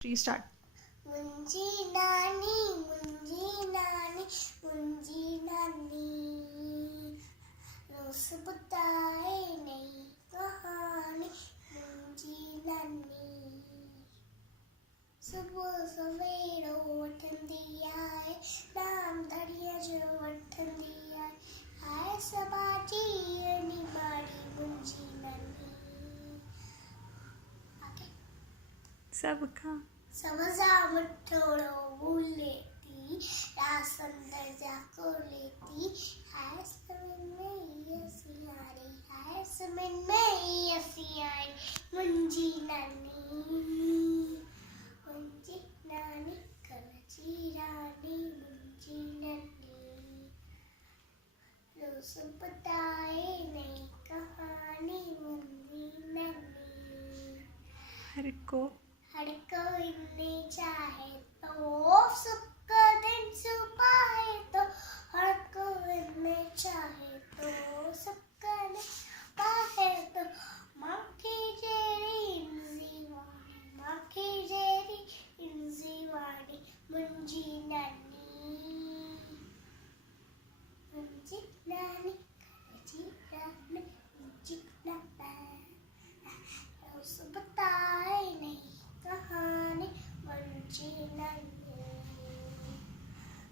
Restart. मुंजी नानी मुंजी नानी मुंजी नानी रोज बताए नई कहानी मुंजी नानी सुबह सवेरो वठंदी आहे नाम धड़िया जो वठंदी आहे सबाजी एनी माड़ी मुंजी नानी सबका समझा मठोड़ो भूलेती रासन जाको लेती है समय में ये सियारी है समय में ये सियारी मुंजी नानी कलची रानी मुंजी नानी रोज बताए नई कहानी मुंजी नानी हर को हर कोई ने चाहे तो सुख दिन सुपाए तो हर कोई ने चाहे तो सुख दिन पाए तो माखी जेरी इंजीवानी मुंजी नानी